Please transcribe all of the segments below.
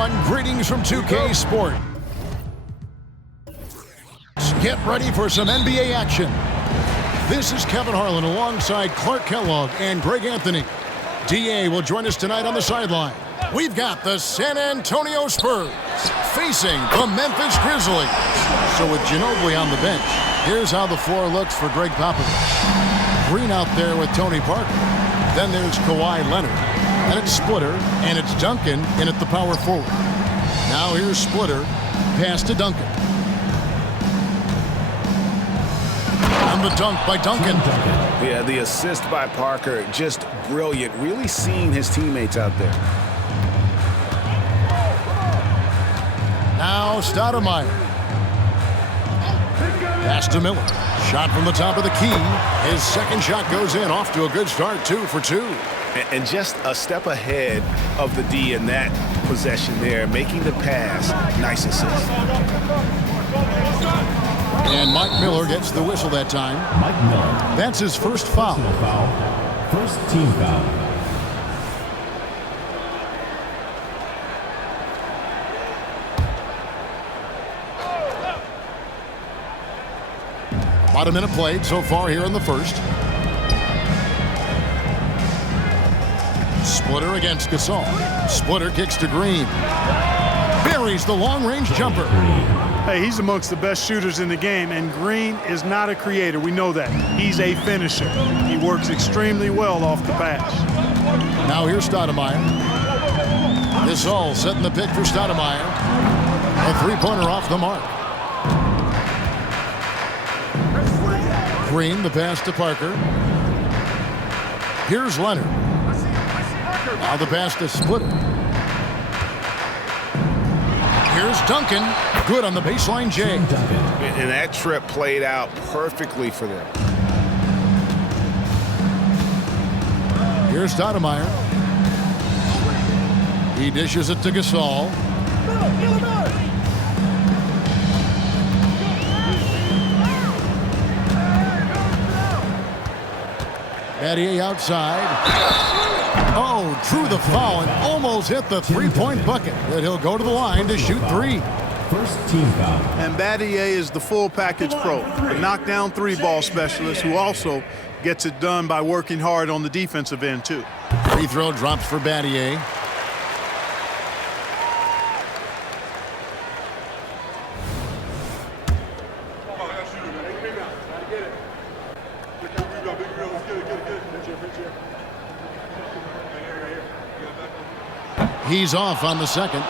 everyone. Greetings from 2K Sport. Get ready for some NBA action. This is Kevin Harlan alongside Clark Kellogg and Greg Anthony. DA will join us tonight on the sideline. We've got the San Antonio Spurs facing the Memphis Grizzlies. So with Ginobili on the bench, here's how the floor looks for Greg Popovich. Green out there with Tony Parker. Then there's Kawhi Leonard. And it's Splitter, and it's Duncan in at the power forward. Now here's Splitter, pass to Duncan. And the dunk by Duncan. Yeah, the assist by Parker, just brilliant. Really seeing his teammates out there. Now Stoudemire. Pass to Miller. Shot from the top of the key. His second shot goes in. Off to a good start, 2 for 2. And just a step ahead of the D in that possession there, making the pass. Nice assist. And Mike Miller gets the whistle that time. Mike Miller. That's his first foul. First team foul. About a minute played so far here in the first. Splitter against Gasol. Splitter kicks to Green. Buries the long-range jumper. Hey, he's amongst the best shooters in the game, and Green is not a creator. We know that. He's a finisher. He works extremely well off the pass. Now here's Stoudemire. Gasol setting the pick for Stoudemire. A three-pointer off the mark. Green, the pass to Parker. Here's Leonard. Now the pass to Splitter. Here's Duncan. Good on the baseline, Jay. And that trip played out perfectly for them. Here's Stoudemire. He dishes it to Gasol. Battier outside. Oh, drew the foul and almost hit the three-point bucket. But he'll go to the line to shoot 3. First team foul. And Battier is the full package pro, the knockdown three-ball specialist who also gets it done by working hard on the defensive end, too. Free throw drops for Battier. He's off on the second.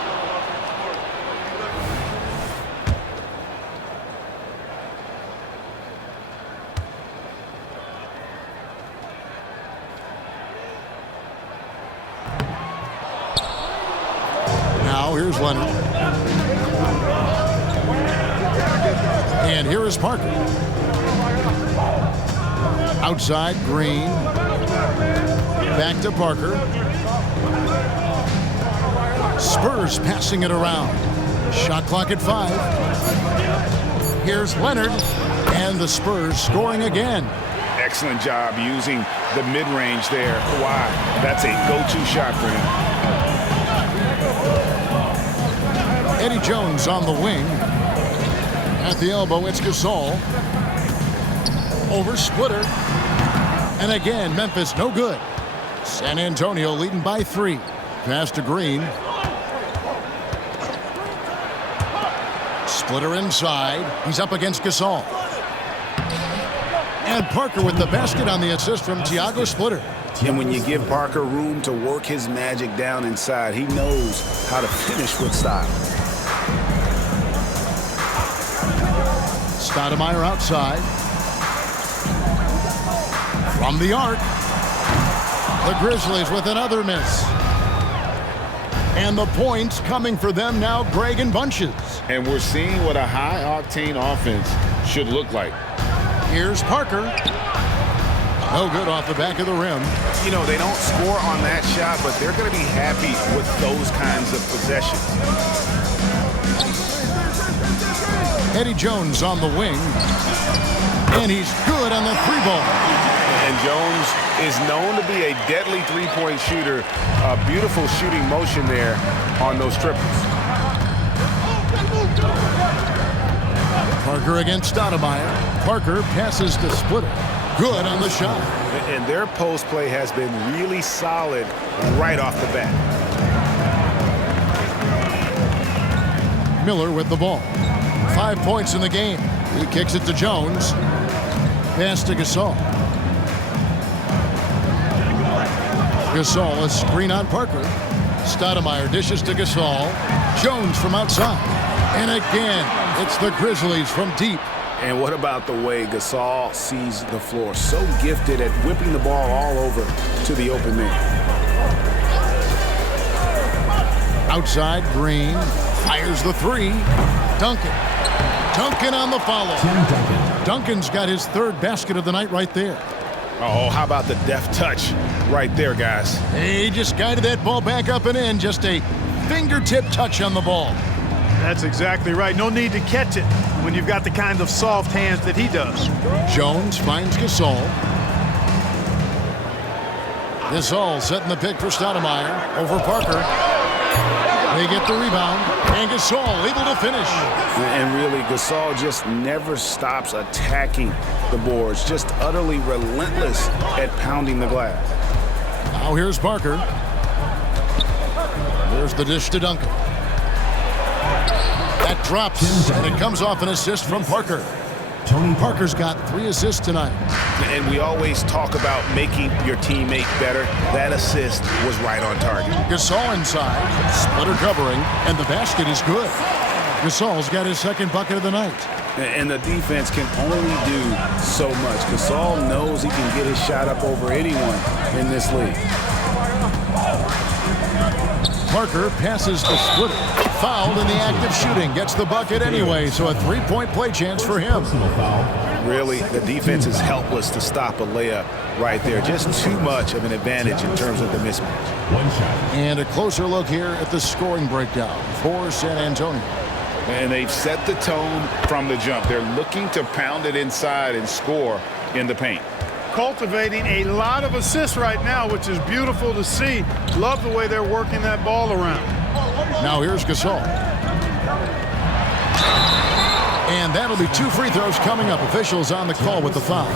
Now here's Leonard. And here is Parker. Outside, Green. Back to Parker. Spurs passing it around. Shot clock at 5. Here's Leonard. And the Spurs scoring again. Excellent job using the mid-range there. Kawhi, that's a go-to shot for him. Eddie Jones on the wing. At the elbow, it's Gasol. Over Splitter. And again, Memphis no good. San Antonio leading by 3. Pass to Green. Splitter inside. He's up against Gasol. And Parker with the basket on the assist from Thiago Splitter. And when you give Parker room to work his magic down inside, he knows how to finish with style. Stoudemire outside. From the arc. The Grizzlies with another miss. And the points coming for them now, Greg, in bunches. And we're seeing what a high-octane offense should look like. Here's Parker. No good off the back of the rim. You know, they don't score on that shot, but they're going to be happy with those kinds of possessions. Eddie Jones on the wing. And he's good on the three ball. And Jones is known to be a deadly three-point shooter. A beautiful shooting motion there on those triples. Parker against Stoudemire. Parker passes to Splitter. Good on the shot. And their post play has been really solid right off the bat. Miller with the ball. 5 points in the game. He kicks it to Jones. Pass to Gasol. Gasol, a screen on Parker. Stoudemire dishes to Gasol. Jones from outside. And again, it's the Grizzlies from deep. And what about the way Gasol sees the floor? So gifted at whipping the ball all over to the open man. Outside, Green fires the three. Duncan on the follow. Duncan's got his third basket of the night right there. Oh, how about the deft touch right there, guys? He just guided that ball back up and in. Just a fingertip touch on the ball. That's exactly right. No need to catch it when you've got the kind of soft hands that he does. Jones finds Gasol. Gasol setting the pick for Stoudemire over Parker. They get the rebound, and Gasol able to finish. And really, Gasol just never stops attacking the boards, just utterly relentless at pounding the glass. Now here's Parker. There's the dish to Duncan. That drops, and it comes off an assist from Parker. Parker's got 3 assists tonight. And we always talk about making your teammate better. That assist was right on target. Gasol inside, Splitter covering, and the basket is good. Gasol's got his second bucket of the night. And the defense can only do so much. Gasol knows he can get his shot up over anyone in this league. Parker passes to Splitter. Fouled in the act of shooting. Gets the bucket anyway, so a 3-point play chance for him. Really, the defense is helpless to stop a layup right there. Just too much of an advantage in terms of the mismatch. And a closer look here at the scoring breakdown for San Antonio. And they've set the tone from the jump. They're looking to pound it inside and score in the paint. Cultivating a lot of assists right now, which is beautiful to see. Love the way they're working that ball around. Now here's Gasol. And that'll be 2 free throws coming up. Officials on the call with the foul.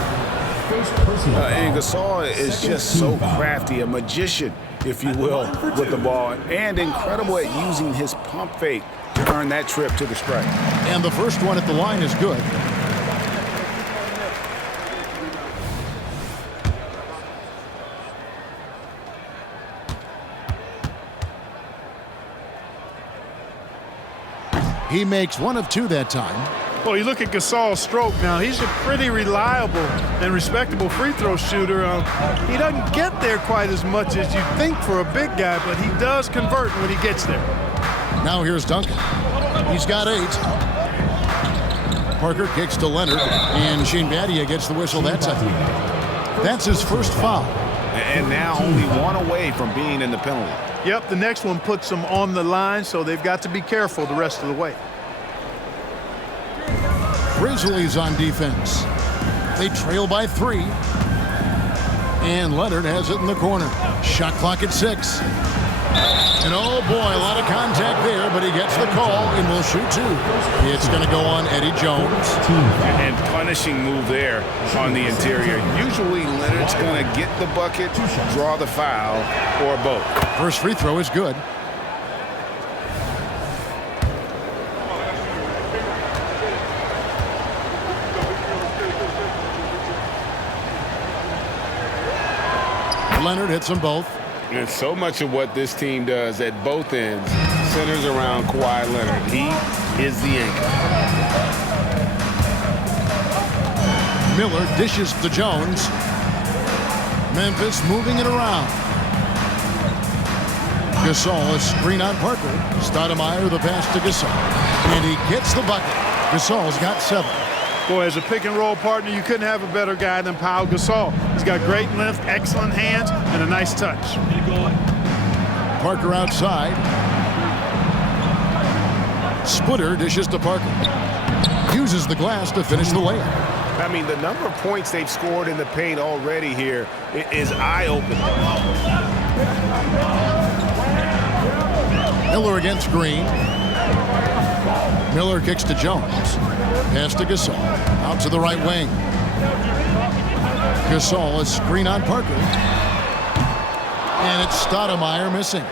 And Gasol is just so crafty, a magician, if you will, with the ball. And incredible at using his pump fake to earn that trip to the stripe. And the first one at the line is good. He makes 1 of 2 that time. Well, you look at Gasol's stroke now. He's a pretty reliable and respectable free throw shooter. He doesn't get there quite as much as you'd think for a big guy, but he does convert when he gets there. Now here's Duncan. He's got 8. Parker kicks to Leonard, and Shane Battier gets the whistle that time. That's his first foul. And now only 1 away from being in the penalty. Yep, the next one puts them on the line, so they've got to be careful the rest of the way. Grizzlies on defense. They trail by 3. And Leonard has it in the corner. Shot clock at 6. And oh boy, a lot of contact there, but he gets the call and will shoot 2. It's going to go on Eddie Jones. And punishing move there on the interior. Usually Leonard's going to get the bucket, draw the foul, or both. First free throw is good. Leonard hits them both. And so much of what this team does at both ends centers around Kawhi Leonard. He is the anchor. Miller dishes to Jones. Memphis moving it around. Gasol, a screen on Parker. Stoudemire, the pass to Gasol. And he gets the bucket. Gasol's got 7. Boy, as a pick-and-roll partner, you couldn't have a better guy than Pau Gasol. He's got great length, excellent hands, and a nice touch. Parker outside. Splitter dishes to Parker. Uses the glass to finish the layup. I mean, the number of points they've scored in the paint already here is eye-opening. Miller against Green. Miller kicks to Jones. Pass to Gasol. Out to the right wing. Gasol, a screen on Parker. And it's Stoudemire missing.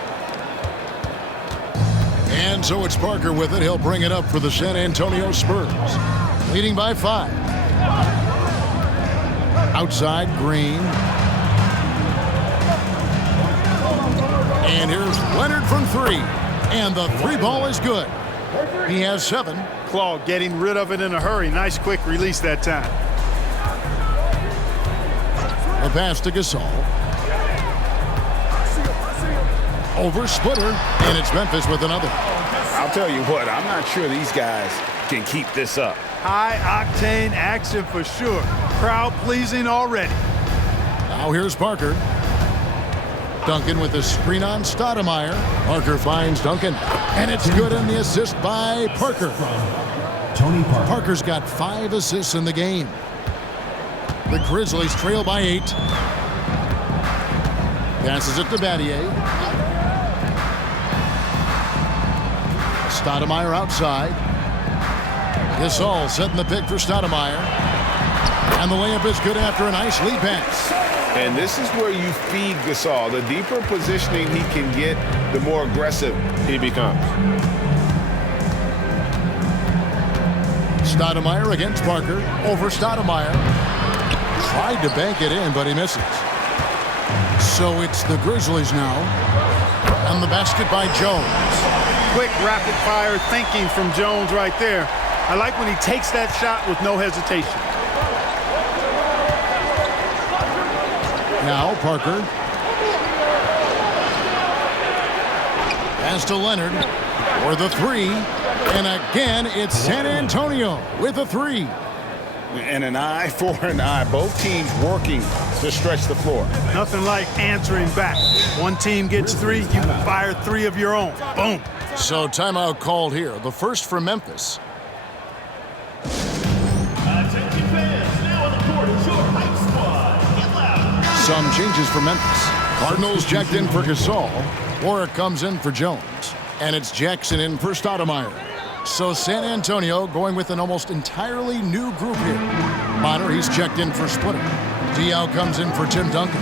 And so it's Parker with it. He'll bring it up for the San Antonio Spurs. Leading by 5. Outside, Green. And here's Leonard from 3. And the 3 ball is good. He has 7. Claw getting rid of it in a hurry. Nice quick release that time. The pass to Gasol. Over Splitter. And it's Memphis with another. I'll tell you what, I'm not sure these guys can keep this up. High-octane action for sure. Crowd-pleasing already. Now here's Parker. Duncan with a screen on Stoudemire. Parker finds Duncan. And it's good in the assist by Parker. Tony Parker. Parker's got 5 assists in the game. The Grizzlies trail by 8. Passes it to Battier. Stoudemire outside. Gasol setting the pick for Stoudemire. And the layup is good after a nice lead pass. And this is where you feed Gasol. The deeper positioning he can get, the more aggressive he becomes. Stoudemire against Parker. Over Stoudemire. Tried to bank it in, but he misses. So it's the Grizzlies now. And the basket by Jones. Quick, rapid-fire thinking from Jones right there. I like when he takes that shot with no hesitation. Now Parker. Pass to Leonard for the 3. And again, it's San Antonio with a 3. And an eye for an eye. Both teams working to stretch the floor. Nothing like answering back. One team gets 3, you fire 3 of your own. Boom. So timeout called here. The first for Memphis. Some changes for Memphis. Cardinals jacked in for Gasol. Warwick comes in for Jones. And it's Jackson in for Stoudemire. So San Antonio going with an almost entirely new group here. Bonner, he's checked in for Splitter. Diaw comes in for Tim Duncan.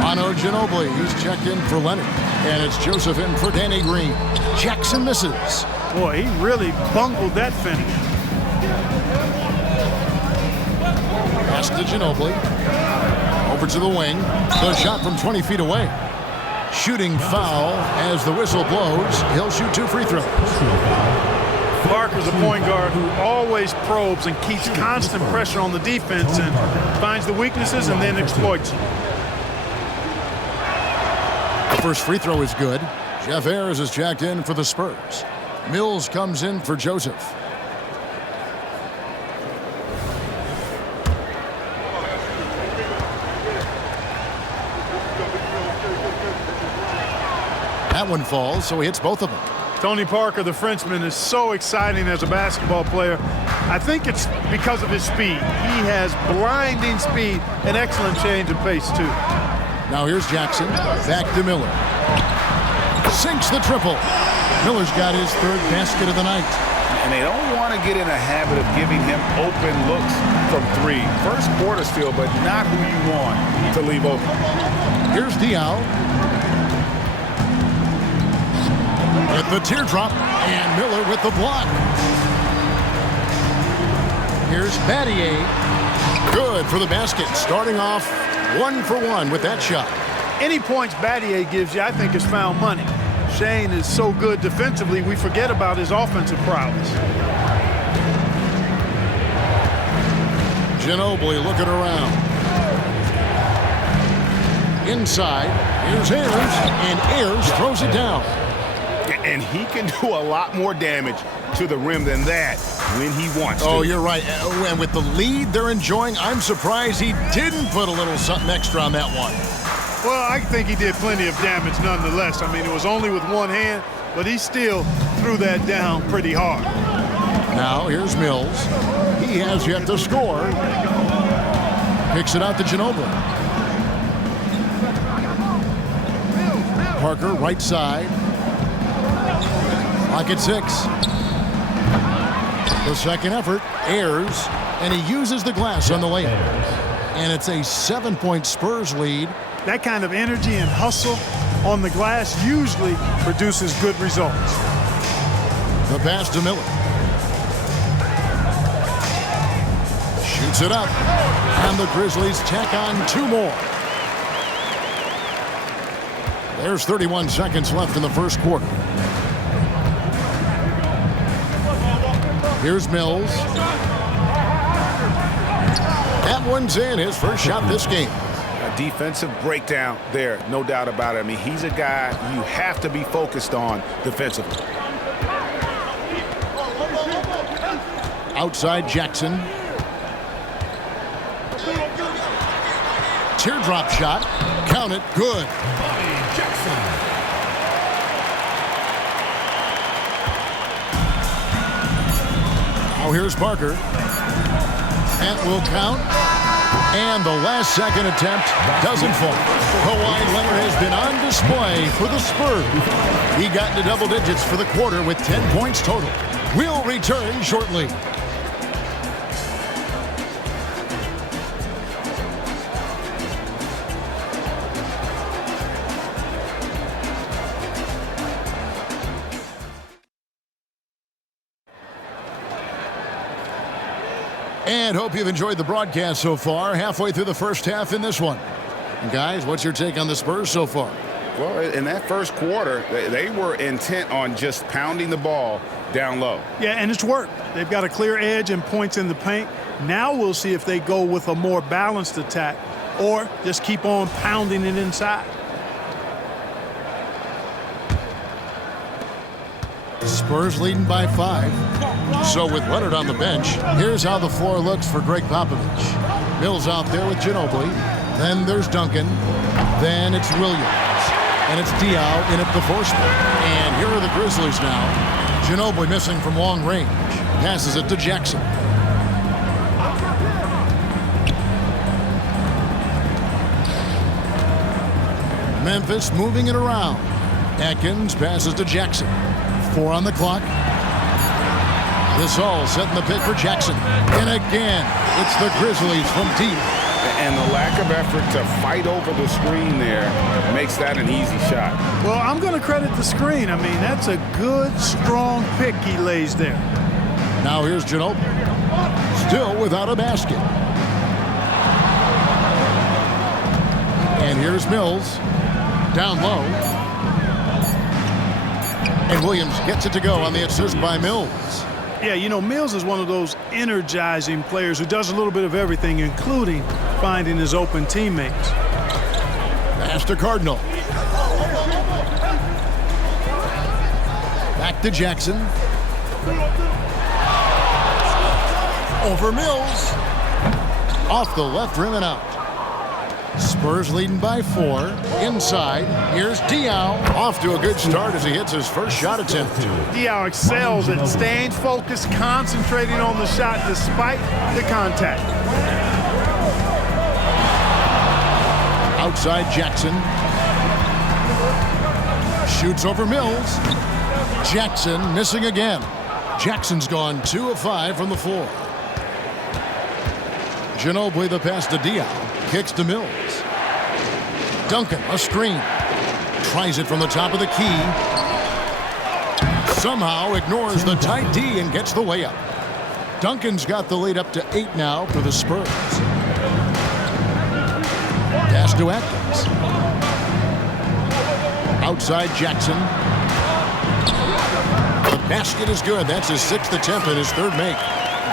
Manu Ginobili, he's checked in for Leonard. And it's Joseph in for Danny Green. Jackson misses. Boy, he really bungled that finish. Pass to Ginobili. Over to the wing. The shot from 20 feet away. Shooting foul as the whistle blows. He'll shoot 2 free throws. Parker's a point guard who always probes and keeps constant pressure on the defense and finds the weaknesses and then exploits them. The first free throw is good. Jeff Ayers is jacked in for the Spurs. Mills comes in for Joseph. That one falls, so he hits both of them. Tony Parker, the Frenchman, is so exciting as a basketball player. I think it's because of his speed. He has blinding speed and excellent change of pace, too. Now here's Jackson. Back to Miller. Sinks the triple. Miller's got his 3rd basket of the night. And they don't want to get in a habit of giving him open looks from 3. First quarter still, but not who you want to leave open. Here's Diaw. With the teardrop, and Miller with the block. Here's Battier. Good for the basket, starting off 1 for 1 with that shot. Any points Battier gives you, I think, is found money. Shane is so good defensively, we forget about his offensive prowess. Ginobili looking around. Inside, here's Ayers, and Ayers throws it down. And he can do a lot more damage to the rim than that when he wants to. Oh, you're right. And with the lead they're enjoying, I'm surprised he didn't put a little something extra on that one. Well, I think he did plenty of damage nonetheless. I mean, it was only with one hand, but he still threw that down pretty hard. Now, here's Mills. He He has yet to score. Kicks it out to Ginobili. Parker, right side. Clock at 6. The second effort, airs, and he uses the glass on the layup. And it's a 7-point Spurs lead. That kind of energy and hustle on the glass usually produces good results. The pass to Miller. Shoots it up. And the Grizzlies tack on 2 more. There's 31 seconds left in the first quarter. Here's Mills. That one's in, his first shot this game. A defensive breakdown there, no doubt about it. I mean, he's a guy you have to be focused on defensively. Outside Jackson. Teardrop shot. Count it. Good. Now here's Parker. That will count. And the last second attempt doesn't fall. Kawhi Leonard has been on display for the Spurs. He got into double digits for the quarter with 10 points total. We'll return shortly. And hope you've enjoyed the broadcast so far. Halfway through the first half in this one. And guys, what's your take on the Spurs so far? Well, in that first quarter, they were intent on just pounding the ball down low. Yeah, and it's worked. They've got a clear edge and points in the paint. Now we'll see if they go with a more balanced attack or just keep on pounding it inside. Spurs leading by 5. So with Leonard on the bench, here's how the floor looks for Greg Popovich. Mills out there with Ginobili. Then there's Duncan. Then it's Williams. And it's Diaw in at the 4 spot. And here are the Grizzlies now. Ginobili missing from long range. Passes it to Jackson. Memphis moving it around. Atkins passes to Jackson. 4 on the clock. This all setting the pick for Jackson. And again, it's the Grizzlies from deep. And the lack of effort to fight over the screen there makes that an easy shot. Well, I'm going to credit the screen. I mean, that's a good, strong pick he lays there. Now here's Ginobili. Still without a basket. And here's Mills. Down low. And Williams gets it to go on the assist by Mills. Yeah, you know, Mills is one of those energizing players who does a little bit of everything, including finding his open teammates. Pass to Cardinal. Back to Jackson. Over Mills. Off the left rim and out. Spurs leading by 4. Inside, here's Diaw. Off to a good start as he hits his first shot attempt. Diaw excels at staying focused, concentrating on the shot despite the contact. Outside Jackson. Shoots over Mills. Jackson missing again. Jackson's gone 2 of 5 from the floor. Ginobili the pass to Diaw. Kicks to Mills. Duncan, a screen. Tries it from the top of the key. Somehow ignores the tight D and gets the layup. Duncan's got the lead up to 8 now for the Spurs. Pass to Atkins. Outside Jackson. The basket is good. That's his 6th attempt and his 3rd make.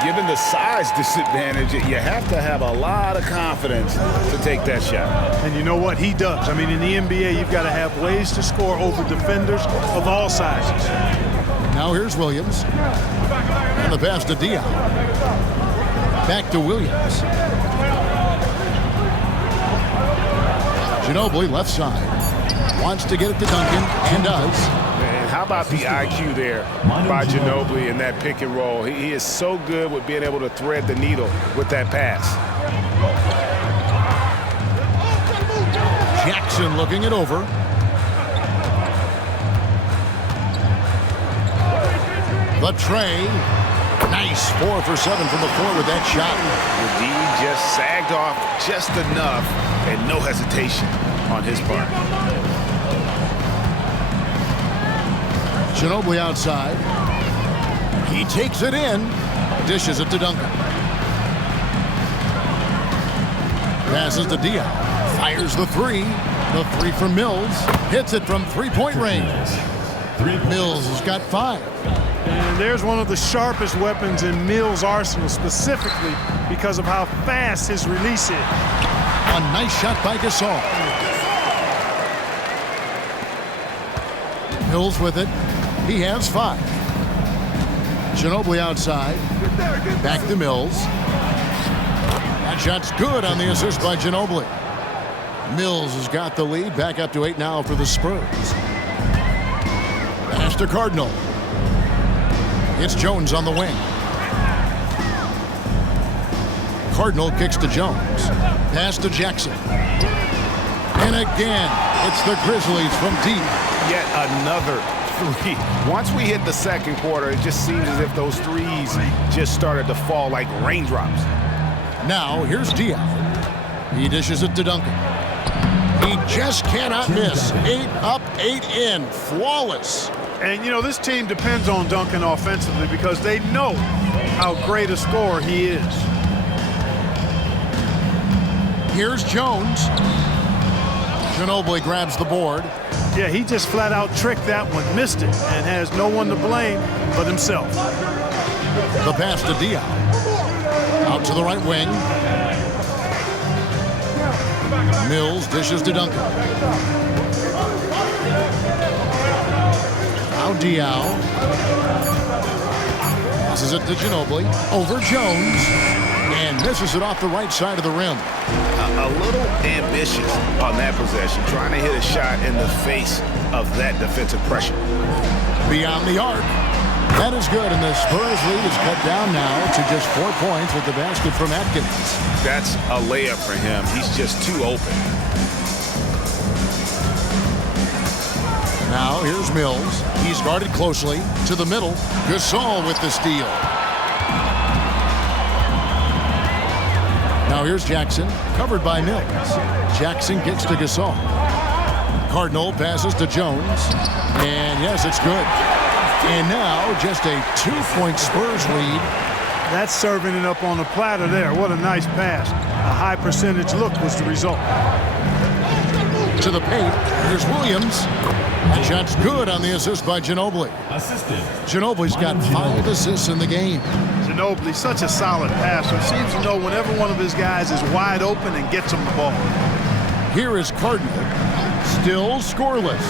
Given the size disadvantage, you have to have a lot of confidence to take that shot. And you know what? He does. I mean, in the NBA, you've got to have ways to score over defenders of all sizes. Now here's Williams. And the pass to Diaw. Back to Williams. Ginobili left side. Wants to get it to Duncan and does. how about the IQ there by Ginobili in that pick and roll? He is so good with being able to thread the needle with that pass. Jackson looking it over. The tray. Nice 4 for 7 from the floor with that shot. The D just sagged off just enough and no hesitation on his part. Ginobili outside. He takes it in. Dishes it to Duncan. Passes to Diop. Fires the three. The three from Mills. Hits it from three-point range. Mills has got 5. And there's one of the sharpest weapons in Mills' arsenal, specifically because of how fast his release is. A nice shot by Gasol. Mills with it. He has 5. Ginobili outside. Back to Mills. That shot's good on the assist by Ginobili. Mills has got the lead. Back up to 8 now for the Spurs. Pass to Cardinal. It's Jones on the wing. Cardinal kicks to Jones. Pass to Jackson. And again, it's the Grizzlies from deep. Yet another three. Once we hit the second quarter, it just seems as if those threes just started to fall like raindrops. Now, here's Diop. He dishes it to Duncan. He just cannot miss. 8 up, 8 in. Flawless. And, you know, this team depends on Duncan offensively because they know how great a scorer he is. Here's Jones. Ginobili grabs the board. Yeah, he just flat out tricked that one, missed it, and has no one to blame but himself. The pass to Diop. Out to the right wing. Mills dishes to Duncan. Now Diop. Passes it to Ginobili. Over Jones. And misses it off the right side of the rim. A little ambitious on that possession, trying to hit a shot in the face of that defensive pressure. Beyond the arc. That is good, and the Spurs lead is cut down now to just 4 points with the basket from Atkins. That's a layup for him. He's just too open. Now here's Mills. He's guarded closely to the middle. Gasol with the steal. Now here's Jackson, covered by Mills. Jackson kicks to Gasol. Cardinal passes to Jones. And yes, it's good. And now just a 2-point Spurs lead. That's serving it up on the platter there. What a nice pass. A high percentage look was the result. To the paint, here's Williams. That shot's good on the assist by Ginobili. Ginobili's got 5 assists in the game. Ginobili, such a solid passer. Seems to know whenever one of his guys is wide open and gets him the ball. Here is Cardinal, still scoreless.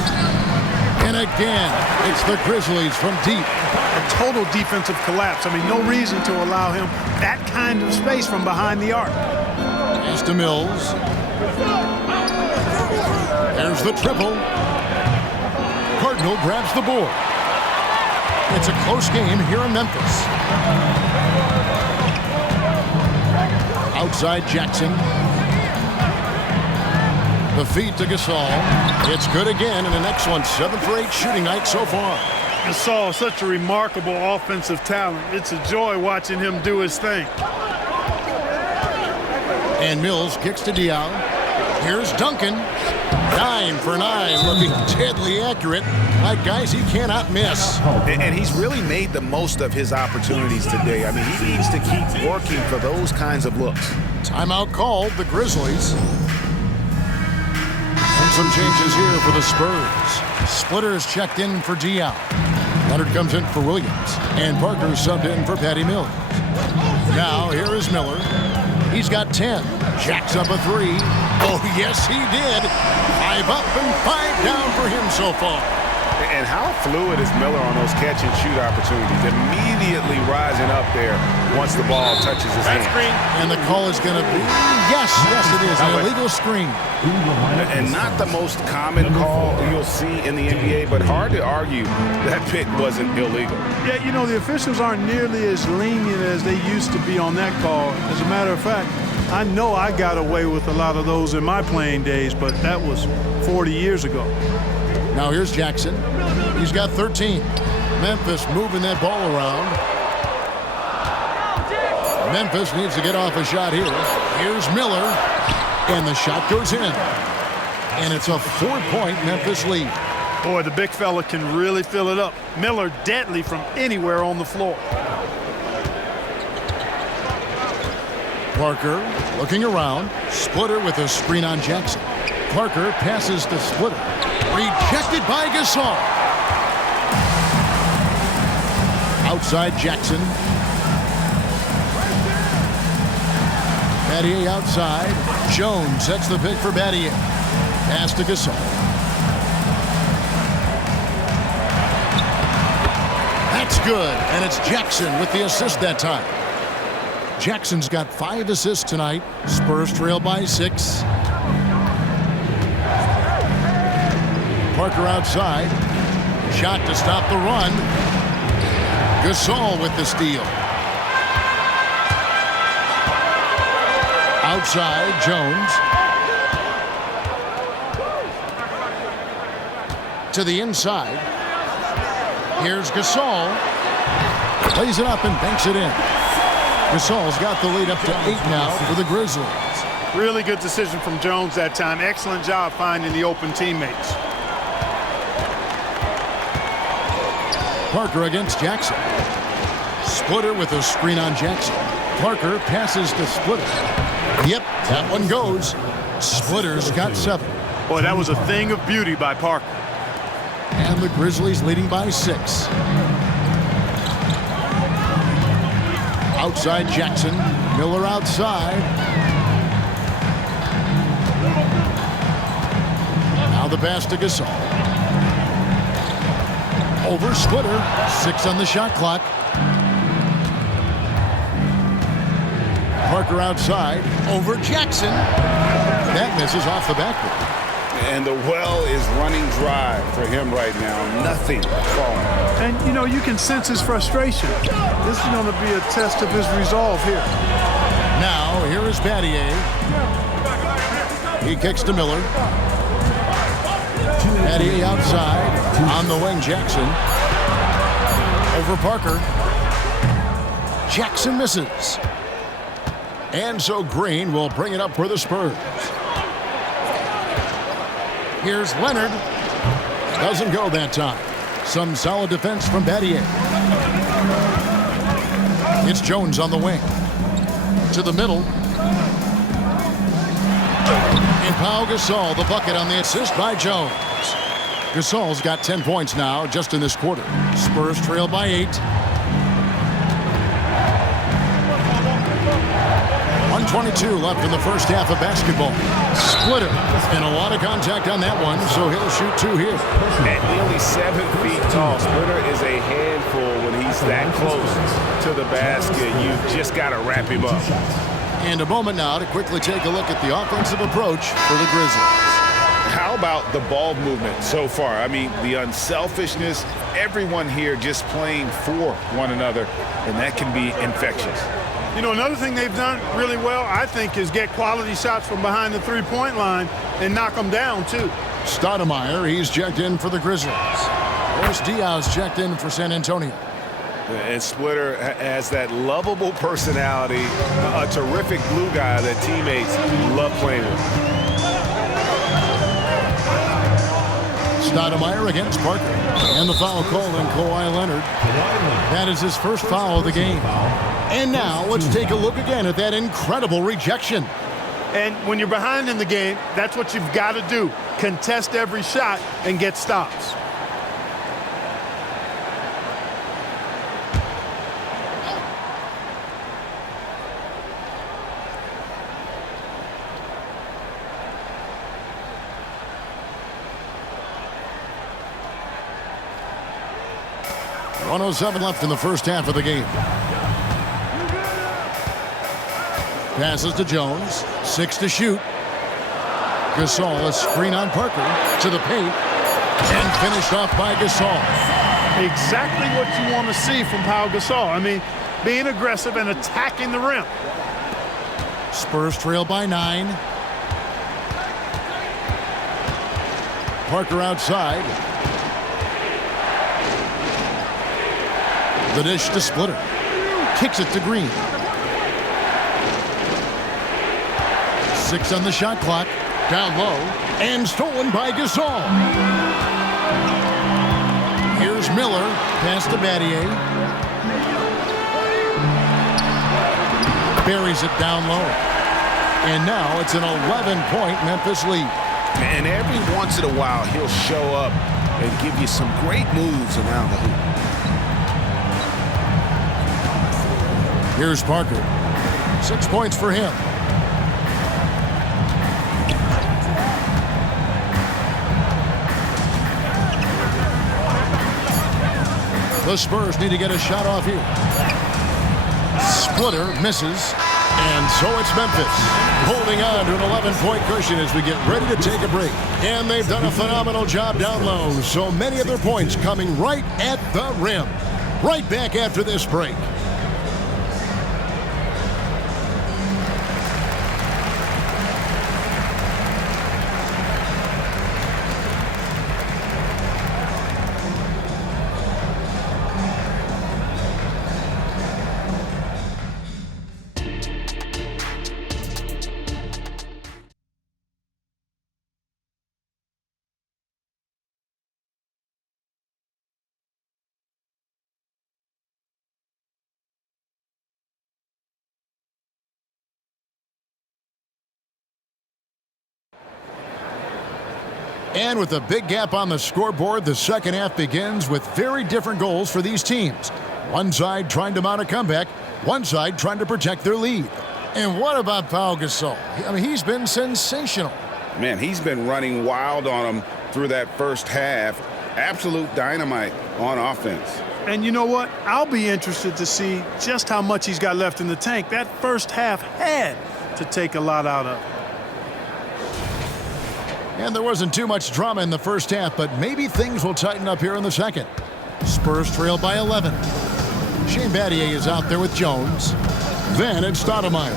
And again, it's the Grizzlies from deep. A total defensive collapse. I mean, no reason to allow him that kind of space from behind the arc. Pass to Mills. There's the triple. Cardinal grabs the board. It's a close game here in Memphis. Outside Jackson. The feed to Gasol. It's good again, and the next one, 7 for 8 shooting night so far. Gasol, such a remarkable offensive talent. It's a joy watching him do his thing. And Mills kicks to Diop. Here's Duncan. 9 for 9, looking deadly accurate. Like guys he cannot miss. And he's really made the most of his opportunities today. I mean, he needs to keep working for those kinds of looks. Timeout called, the Grizzlies. And some changes here for the Spurs. Splitters checked in for Diop. Leonard comes in for Williams. And Parker subbed in for Patty Mills. Now here is Miller. He's got 10. Jacks up a 3. Oh, yes, he did. 5 up and 5 down for him so far. And how fluid is Miller on those catch-and-shoot opportunities? Immediately rising up there once the ball touches his hand. And the call is going to be, yes, it is, an illegal screen. And not the most common call you'll see in the NBA, but hard to argue that pick wasn't illegal. Yeah, you know, the officials aren't nearly as lenient as they used to be on that call. As a matter of fact, I know I got away with a lot of those in my playing days, but that was 40 years ago. Now here's Jackson. He's got 13. Memphis moving that ball around. Memphis needs to get off a shot here. Here's Miller. And the shot goes in. And it's a 4-point Memphis lead. Boy, the big fella can really fill it up. Miller deadly from anywhere on the floor. Parker looking around. Splitter with a screen on Jackson. Parker passes to Splitter. Rejected by Gasol. Outside Jackson. Battier outside. Jones sets the pick for Battier. Pass to Gasol. That's good, and it's Jackson with the assist that time. Jackson's got 5 assists tonight. Spurs trail by 6. Parker outside. Shot to stop the run. Gasol with the steal. Outside, Jones. To the inside. Here's Gasol. Plays it up and banks it in. Gasol's got the lead up to 8 now for the Grizzlies. Really good decision from Jones that time. Excellent job finding the open teammates. Parker against Jackson. Splitter with a screen on Jackson. Parker passes to Splitter. Yep, that one goes. Splitter's got 7. Boy, that was a thing of beauty by Parker. And the Grizzlies leading by 6. Outside Jackson. Miller outside. Now the pass to Gasol. Over Splitter. 6 on the shot clock. Parker outside. Over Jackson. That misses off the backboard. And the well is running dry for him right now. Nothing falling. And, you know, you can sense his frustration. This is going to be a test of his resolve here. Now, here is Battier. He kicks to Miller. Battier outside. On the wing, Jackson. Over Parker. Jackson misses. And so Green will bring it up for the Spurs. Here's Leonard. Doesn't go that time. Some solid defense from Battier. It's Jones on the wing. To the middle. And Pau Gasol, the bucket on the assist by Jones. Gasol's got 10 points now just in this quarter. Spurs trail by 8. 1:22 left in the first half of basketball. Splitter, and a lot of contact on that one, so he'll shoot 2 here. At nearly 7 feet tall, Splitter is a handful when he's that close to the basket. You've just got to wrap him up. And a moment now to quickly take a look at the offensive approach for the Grizzlies. How about the ball movement so far? I mean, the unselfishness, everyone here just playing for one another, and that can be infectious. You know, another thing they've done really well, I think, is get quality shots from behind the three-point line and knock them down, too. Stoudemire, he's checked in for the Grizzlies. There's Diaz checked in for San Antonio. And Splitter has that lovable personality, a terrific glue guy that teammates love playing with. Stoudemire against Parker. And the foul call on Kawhi Leonard. That is his first foul of the game. And now let's take a look again at that incredible rejection. And when you're behind in the game, that's what you've got to do. Contest every shot and get stops. 1:07 left in the first half of the game. Passes to Jones. 6 to shoot. Gasol, a screen on Parker. To the paint. And finished off by Gasol. Exactly what you want to see from Pau Gasol. I mean, being aggressive and attacking the rim. Spurs trail by 9. Parker outside. The dish to Splitter. Kicks it to Green. 6 on the shot clock. Down low. And stolen by Gasol. Here's Miller. Pass to Battier. Buries it down low. And now it's an 11-point Memphis lead. And every once in a while, he'll show up and give you some great moves around the hoop. Here's Parker. 6 points for him. The Spurs need to get a shot off here. Splitter misses. And so it's Memphis holding on to an 11-point cushion as we get ready to take a break. And they've done a phenomenal job down low. So many of their points coming right at the rim. Right back after this break. And with a big gap on the scoreboard, the second half begins with very different goals for these teams. One side trying to mount a comeback, one side trying to protect their lead. And what about Pau Gasol? I mean, he's been sensational. Man, he's been running wild on him through that first half. Absolute dynamite on offense. And you know what? I'll be interested to see just how much he's got left in the tank. That first half had to take a lot out of it. And there wasn't too much drama in the first half, but maybe things will tighten up here in the second. Spurs trail by 11. Shane Battier is out there with Jones. Then it's Stoudemire.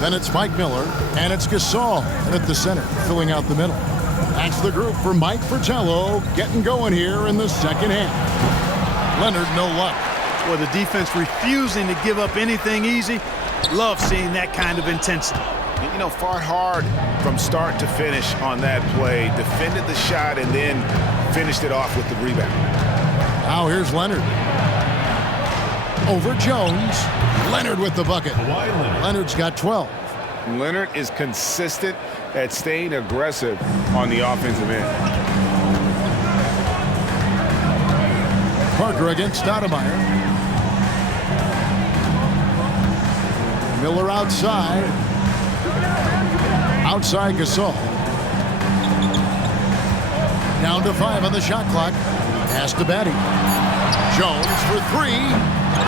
Then it's Mike Miller. And it's Gasol at the center, filling out the middle. That's the group for Mike Fratello getting going here in the second half. Leonard, no luck. Well, the defense refusing to give up anything easy. Love seeing that kind of intensity. You know, fought hard from start to finish on that play. Defended the shot and then finished it off with the rebound. Now here's Leonard. Over Jones. Leonard with the bucket. Leonard's got 12. Leonard is consistent at staying aggressive on the offensive end. Parker against Stoudemire. Miller outside. Outside Gasol. Down to 5 on the shot clock. Pass to Batty. Jones for 3.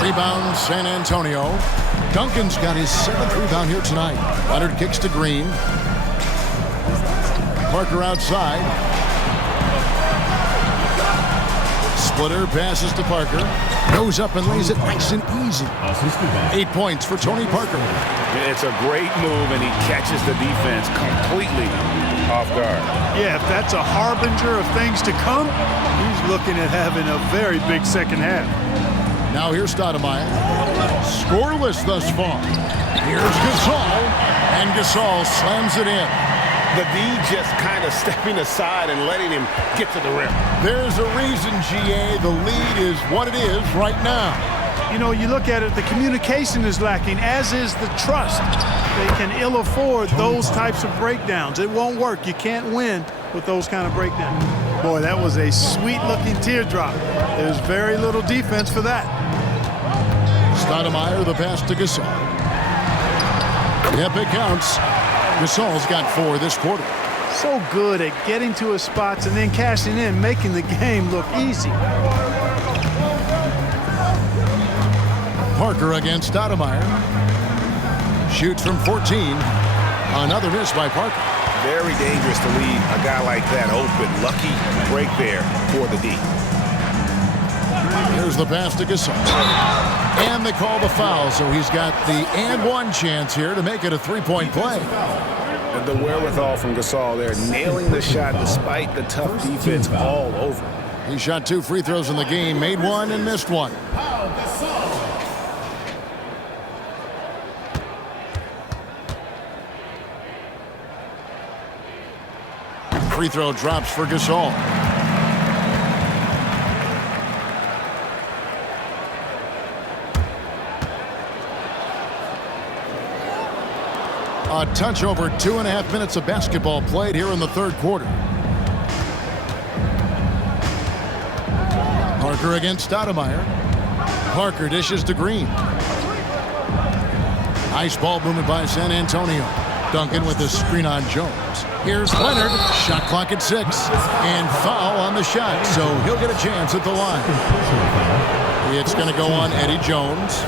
Rebound San Antonio. Duncan's got his 7th rebound here tonight. Leonard kicks to Green. Parker outside. Splitter passes to Parker. Goes up and lays it nice and easy. 8 points for Tony Parker. It's a great move, and he catches the defense completely off guard. Yeah, if that's a harbinger of things to come, he's looking at having a very big second half. Now here's Stoudemire. Scoreless thus far. Here's Gasol. And Gasol slams it in. The D just kind of stepping aside and letting him get to the rim. There's a reason, GA, the lead is what it is right now. You know, you look at it, the communication is lacking, as is the trust. They can ill afford those types of breakdowns. It won't work. You can't win with those kind of breakdowns. Boy, that was a sweet-looking teardrop. There's very little defense for that. Stoudemire, the pass to Gasol. Yep, it counts. Gasol's got 4 this quarter. So good at getting to his spots and then cashing in, making the game look easy. Parker against Stoudemire. Shoots from 14. Another miss by Parker. Very dangerous to leave a guy like that open. Lucky break there for the D. Here's the pass to Gasol. And they call the foul, so he's got the and one chance here to make it a three-point play. And the wherewithal from Gasol there, nailing the shot despite the tough defense all over. He shot 2 free throws in the game, made one and missed one. Free throw drops for Gasol. A touch over 2.5 minutes of basketball played here in the third quarter. Parker against Stoudemire. Parker dishes to Green. Nice ball movement by San Antonio. Duncan with the screen on Jones. Here's Leonard. Shot clock at 6. And foul on the shot, so he'll get a chance at the line. It's going to go on Eddie Jones.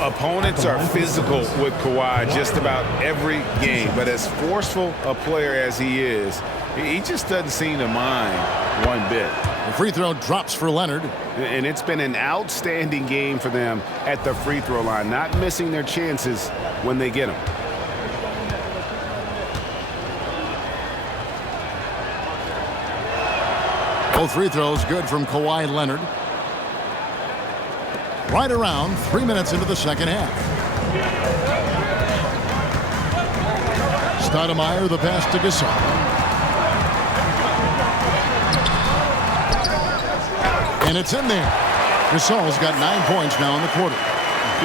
Opponents are physical with Kawhi just about every game, but as forceful a player as he is, he just doesn't seem to mind one bit. The free throw drops for Leonard. And it's been an outstanding game for them at the free throw line, not missing their chances when they get them. Both free throws good from Kawhi Leonard. Right around 3 minutes into the second half. Stoudemire, the pass to Gasol. And it's in there. Gasol's got 9 points now in the quarter.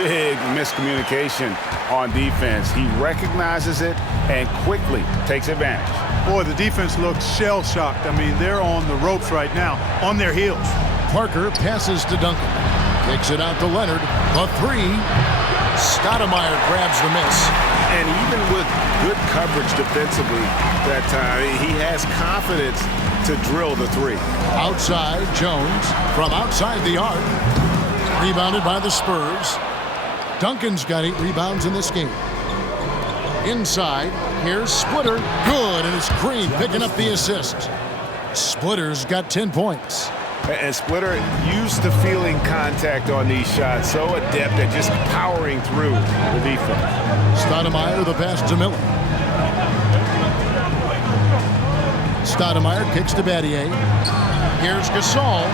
Big miscommunication on defense. He recognizes it and quickly takes advantage. Boy, the defense looks shell-shocked. I mean, they're on the ropes right now, on their heels. Parker passes to Duncan. Kicks it out to Leonard. A three. Stoudemire grabs the miss. And even with good coverage defensively that time, he has confidence to drill the three. Outside, Jones from outside the arc. Rebounded by the Spurs. Duncan's got 8 rebounds in this game. Inside, here's Splitter. Good, and it's Green picking up the assist. Splitter's got 10 points. And Splitter used to feeling contact on these shots, so adept at just powering through the defense. Stoudemire, the pass to Miller. Stoudemire kicks to Battier. Here's Gasol.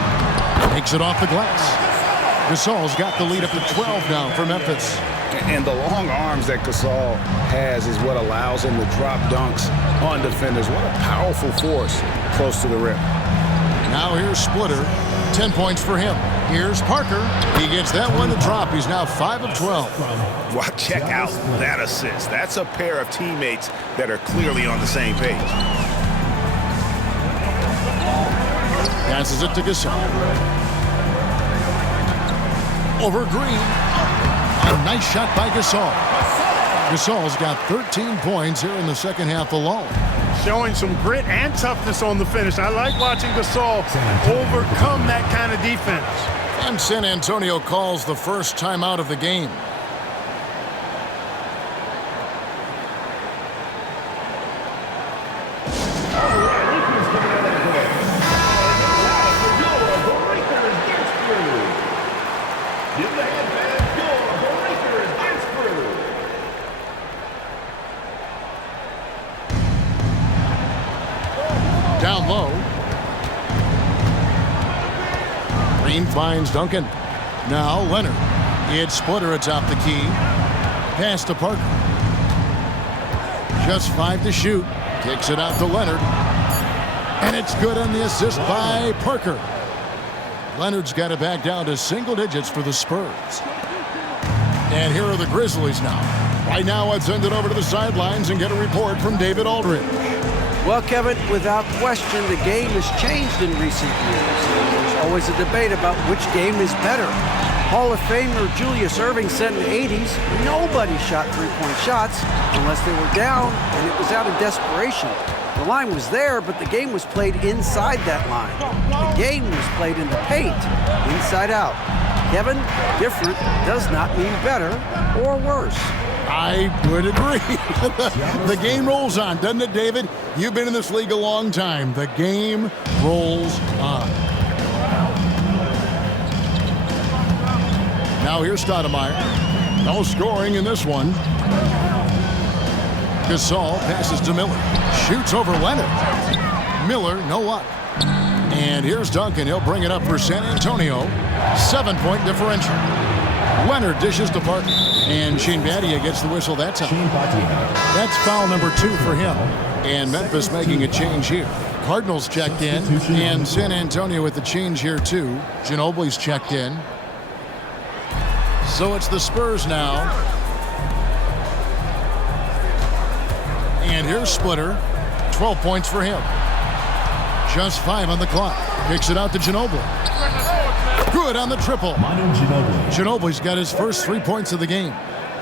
Takes it off the glass. Gasol's got the lead up to 12 now for Memphis. And the long arms that Gasol has is what allows him to drop dunks on defenders. What a powerful force close to the rim. Now here's Splitter. 10 points for him. Here's Parker. He gets that one to drop. He's now 5 of 12. Well, check out that assist. That's a pair of teammates that are clearly on the same page. Passes it to Gasol. Over Green. A nice shot by Gasol. Gasol's got 13 points here in the second half alone. Showing some grit and toughness on the finish. I like watching Gasol overcome that kind of defense. And San Antonio calls the first timeout of the game. Down low. Green finds Duncan. Now Leonard. It's Splitter atop the key. Pass to Parker. Just 5 to shoot. Kicks it out to Leonard. And it's good on the assist by Parker. Leonard's got it back down to single digits for the Spurs. And here are the Grizzlies now. Right now, let's send it over to the sidelines and get a report from David Aldridge. Well, Kevin, without question, the game has changed in recent years. There's always a debate about which game is better. Hall of Famer Julius Erving said in the 80s, nobody shot three-point shots unless they were down, and it was out of desperation. The line was there, but the game was played inside that line. The game was played in the paint, inside out. Kevin, different does not mean better or worse. I would agree. The game rolls on, doesn't it, David? You've been in this league a long time. The game rolls on. Now here's Stoudemire. No scoring in this one. Gasol passes to Miller. Shoots over Leonard. Miller, no luck. And here's Duncan. He'll bring it up for San Antonio. 7-point differential. Leonard dishes to Parker. And Shane Battier gets the whistle that time. That's foul number 2 for him. And Memphis making a change here. Cardinals checked in. And San Antonio with the change here too. Ginobili's checked in. So it's the Spurs now. And here's Splitter. 12 points for him. Just 5 on the clock. Kicks it out to Ginobili. Good on the triple. Ginobili's got his first 3 points of the game.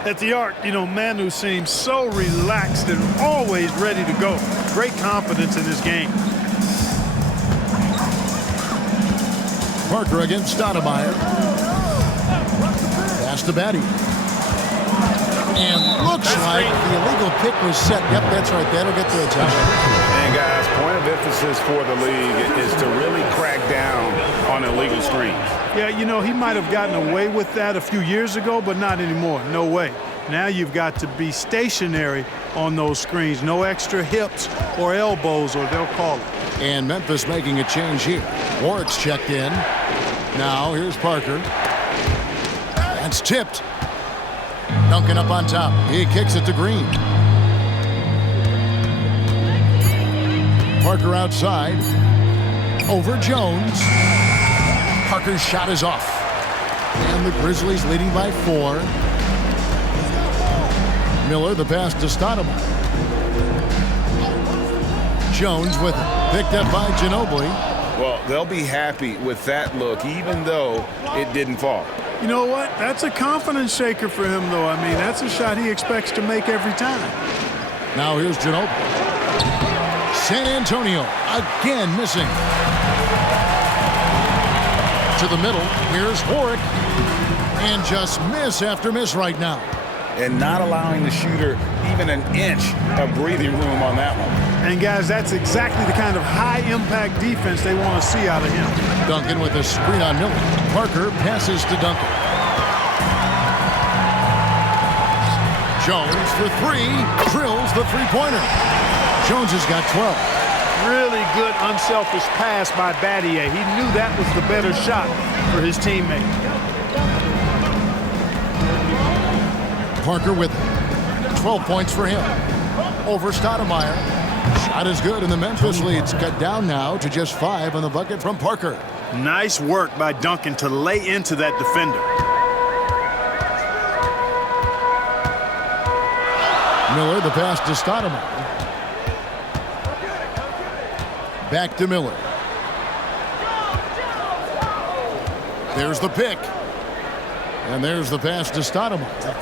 At the arc, Manu seems so relaxed and always ready to go. Great confidence in his game. Parker against Stoudemire. Pass to Battier. And looks like the illegal pick was set. Yep, that's right. That'll get the attention. And guys, point of emphasis for the league is to really crack down on illegal screens. Yeah, he might have gotten away with that a few years ago, but not anymore. No way. Now you've got to be stationary on those screens. No extra hips or elbows, or they'll call it. And Memphis making a change here. Warwick's checked in. Now here's Parker. That's tipped. Duncan up on top. He kicks it to Green. Parker outside. Over Jones. Parker's shot is off. And the Grizzlies leading by 4. Miller, the pass to Stoudemire. Jones with it. Picked up by Ginobili. Well, they'll be happy with that look, even though it didn't fall. You know what? That's a confidence shaker for him, though. I mean, that's a shot he expects to make every time. Now here's Ginobili. San Antonio again missing. To the middle. Here's Warwick. And just miss after miss right now. And not allowing the shooter even an inch of breathing room on that one. And, guys, that's exactly the kind of high-impact defense they want to see out of him. Duncan with a screen on Miller. Parker passes to Duncan. Jones for 3. Drills the three-pointer. Jones has got 12. Really good unselfish pass by Battier. He knew that was the better shot for his teammate. Parker with it. 12 points for him. Over Stoudemire. Shot is good, and the Memphis lead's cut down now to just 5 on the bucket from Parker. Nice work by Duncan to lay into that defender. Miller, the pass to Stoudemire. Back to Miller. There's the pick. And there's the pass to Stoudemire.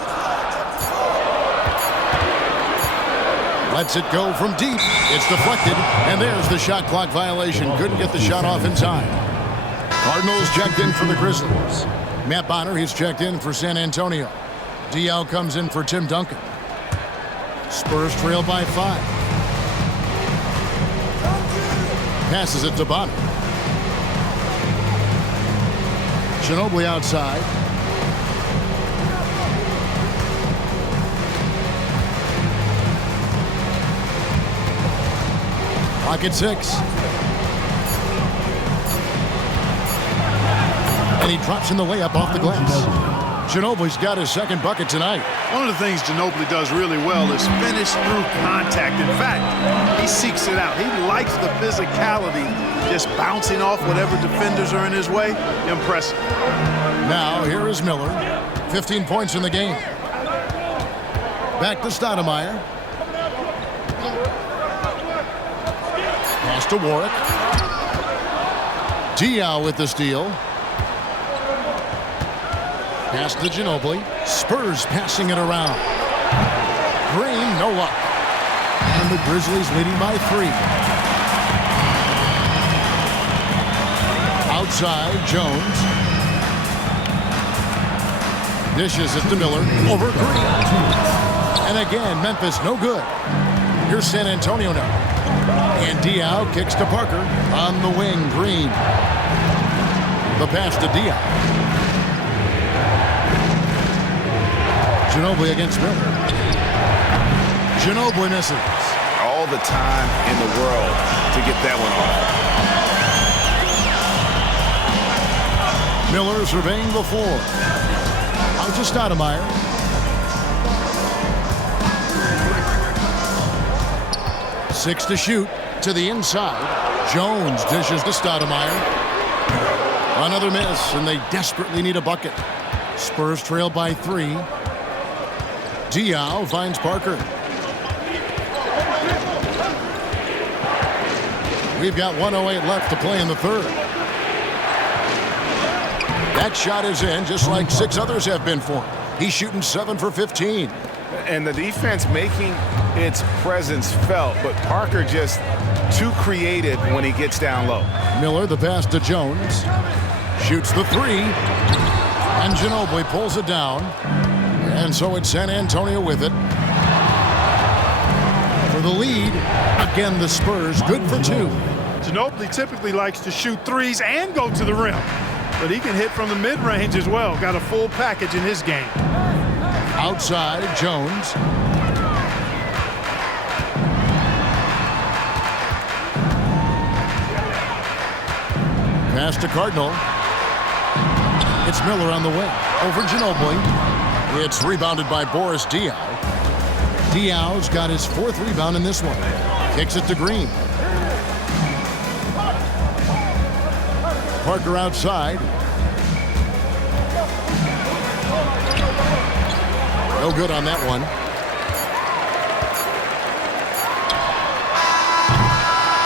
Lets it go from deep. It's deflected. And there's the shot clock violation. Couldn't get the shot off in time. Cardinals checked in for the Grizzlies. Matt Bonner, he's checked in for San Antonio. DL comes in for Tim Duncan. Spurs trail by 5. Passes it to Bonner. Ginobili outside. Pocket 6. And he drops in the layup off the glass. Ginobili's got his second bucket tonight. One of the things Ginobili does really well is finish through contact. In fact, he seeks it out. He likes the physicality, just bouncing off whatever defenders are in his way. Impressive. Now, here is Miller. 15 points in the game. Back to Stoudemire. Pass to Warwick. Diaw with the steal. Pass to Ginobili. Spurs passing it around. Green, no luck. And the Grizzlies leading by 3. Outside, Jones. Dishes it to Miller over Green. And again, Memphis no good. Here's San Antonio now. And Diaw kicks to Parker. On the wing, Green. The pass to Diaw. Ginobili against Miller. Ginobili misses. All the time in the world to get that one off. Miller surveying the floor. Out to Stoudemire. Six to shoot. To the inside. Jones dishes to Stoudemire. Another miss, and they desperately need a bucket. Spurs trail by 3. Diaw finds Parker. We've got 1:08 left to play in the third. That shot is in, just like 6 others have been for him. He's shooting 7 for 15. And the defense making its presence felt, but Parker just too creative when he gets down low. Miller, the pass to Jones. Shoots the 3. And Ginobili pulls it down. And so it's San Antonio with it. For the lead, again the Spurs, good for 2. Ginobili typically likes to shoot threes and go to the rim. But he can hit from the mid-range as well. Got a full package in his game. Outside, Jones. Pass to Cardinal. It's Miller on the wing. Over Ginobili. It's rebounded by Boris Diaw. Diaw's got his 4th rebound in this one. Kicks it to Green. Parker outside. No good on that one.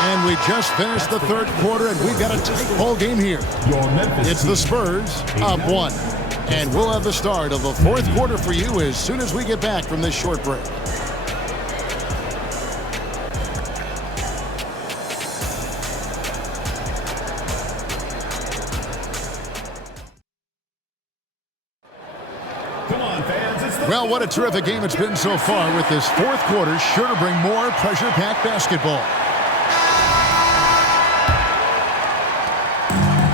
And we just finished the third quarter, and we've got a tight ball game here. It's the Spurs up 1. And we'll have the start of the fourth quarter for you as soon as we get back from this short break. Well, what a terrific game it's been so far, with this fourth quarter sure to bring more pressure-packed basketball.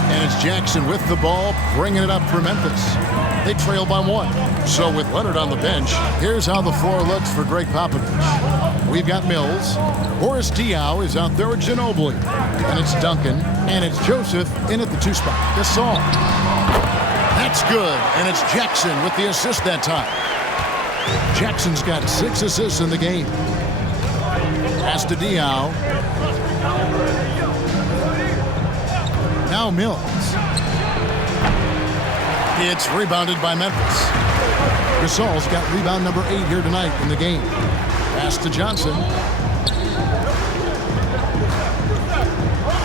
And it's Jackson with the ball, bringing it up for Memphis. They trail by 1. So with Leonard on the bench, here's how the floor looks for Greg Popovich. We've got Mills. Boris Diaw is out there with Ginobili. And it's Duncan. And it's Joseph in at the 2 spot. Gasol. That's good. And it's Jackson with the assist that time. Jackson's got 6 assists in the game. Pass to Diaw. Now Mills. It's rebounded by Memphis. Gasol's got rebound number 8 here tonight in the game. Pass to Johnson.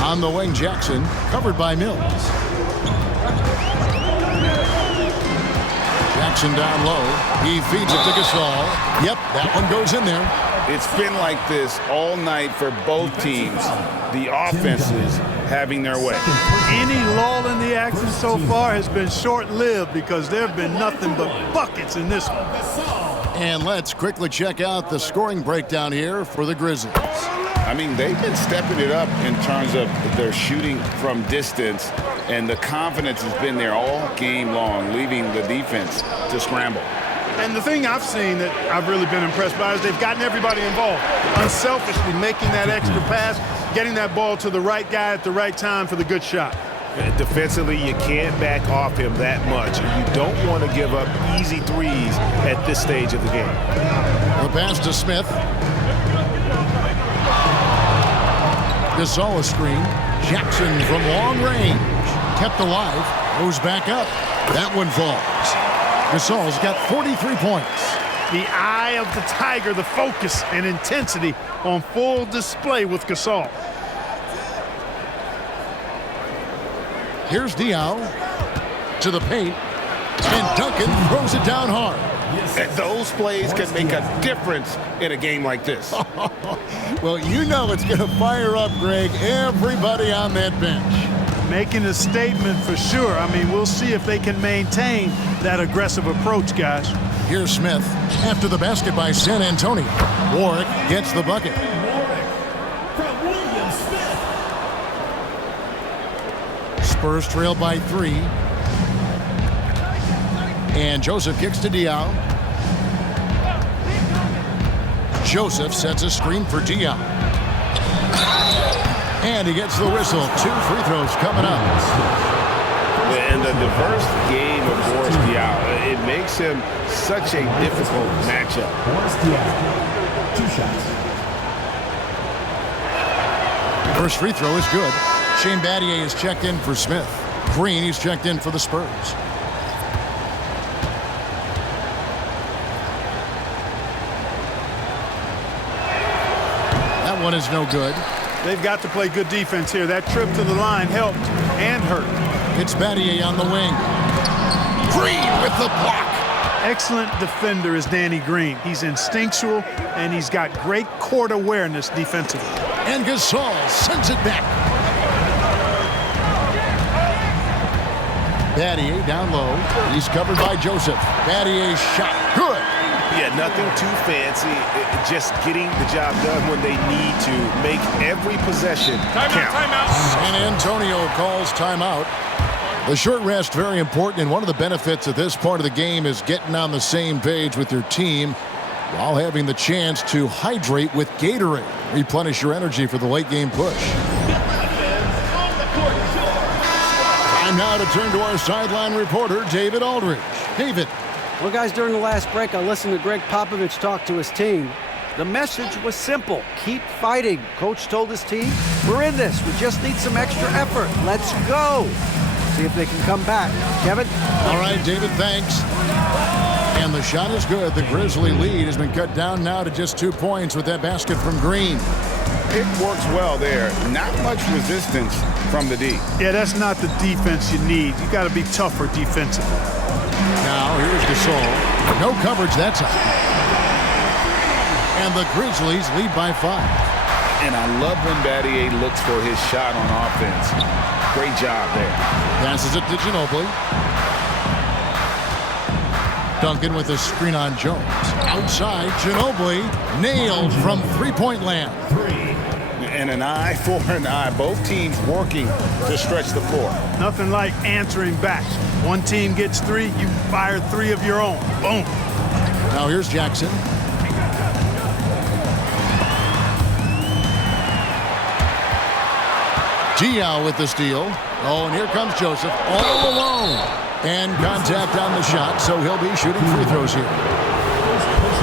On the wing, Jackson, covered by Mills. Jackson down low. He feeds it to Gasol. Yep, that one goes in there. It's been like this all night for both teams. The offenses having their way. Any lull in the action so far has been short-lived because there have been nothing but buckets in this one. And let's quickly check out the scoring breakdown here for the Grizzlies. I mean, they've been stepping it up in terms of their shooting from distance, and the confidence has been there all game long, leaving the defense to scramble. And the thing I've seen that I've really been impressed by is they've gotten everybody involved, unselfishly making that extra pass, getting that ball to the right guy at the right time for the good shot. Defensively, you can't back off him that much. You don't want to give up easy threes at this stage of the game. The pass to Smith. Gasol screen. Jackson from long range. Kept alive. Goes back up. That one falls. Gasol's got 43 points. The eye of the tiger, the focus and intensity on full display with Gasol. Here's Diaw to the paint, and Duncan throws it down hard. And those plays can make a difference in a game like this. Well, you know it's going to fire up, Greg, everybody on that bench. Making a statement for sure. I mean, we'll see if they can maintain that aggressive approach, guys. Here's Smith after the basket by San Antonio. Warwick gets the bucket. Spurs trail by 3. And Joseph kicks to Diaw. Joseph sets a screen for Diaw. And he gets the whistle. 2 free throws coming up. And the diverse game of Boris Diaw, it makes him such a difficult matchup. Boris Diaw, 2 shots. First free throw is good. Shane Battier is checked in for Smith. Green, he's checked in for the Spurs. That one is no good. They've got to play good defense here. That trip to the line helped and hurt. It's Battier on the wing. Green with the block. Excellent defender is Danny Green. He's instinctual, and he's got great court awareness defensively. And Gasol sends it back. Battier down low. He's covered by Joseph. Battier's shot. Good. Yeah, nothing too fancy. Just getting the job done when they need to. Make every possession count. Timeout. San Antonio calls timeout. The short rest, very important, and one of the benefits of this part of the game is getting on the same page with your team while having the chance to hydrate with Gatorade. Replenish your energy for the late game push. Time now to turn to our sideline reporter, David Aldridge. David. Well, guys, during the last break, I listened to Greg Popovich talk to his team. The message was simple. Keep fighting. Coach told his team, we're in this. We just need some extra effort. Let's go. See if they can come back. Kevin? All right, David, thanks. And the shot is good. The Grizzly lead has been cut down now to just 2 points with that basket from Green. It works well there. Not much resistance from the D. Yeah, that's not the defense you need. You got to be tougher defensively. Now, here's Gasol. No coverage that time. And the Grizzlies lead by 5. And I love when Battier looks for his shot on offense. Great job there. Passes it to Ginobili. Duncan with a screen on Jones. Outside, Ginobili nailed from three-point land. And an eye for an eye. Both teams working to stretch the floor. Nothing like answering back. One team gets 3, you fire 3 of your own. Boom. Now here's Jackson. Diaw with the steal. Oh, and here comes Joseph all alone. And contact on the shot, so he'll be shooting free throws here.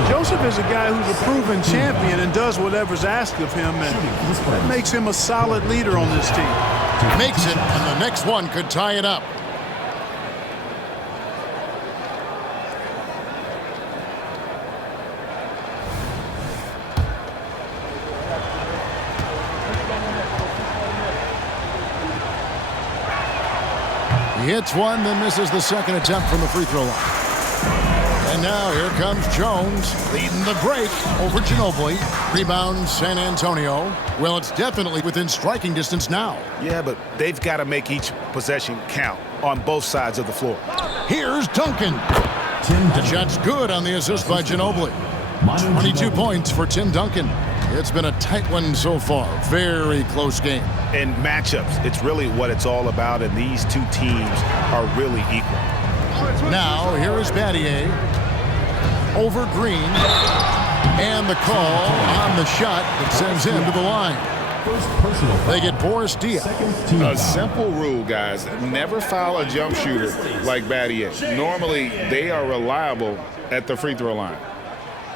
Joseph is a guy who's a proven champion and does whatever's asked of him, and that makes him a solid leader on this team. Makes it, and the next one could tie it up. He hits one, then misses the second attempt from the free throw line. And now here comes Jones leading the break over Ginobili. Rebound San Antonio. Well, it's definitely within striking distance now. Yeah, but they've got to make each possession count on both sides of the floor. Here's Duncan. The shot's good on the assist by Ginobili. 22 points for Tim Duncan. It's been a tight one so far. Very close game. And matchups, it's really what it's all about, and these two teams are really equal. Now, here is Battier over Green. And the call on the shot that sends him to the line. They get Boris Diaw. A simple rule, guys. Never foul a jump shooter like Battier. Normally, they are reliable at the free throw line.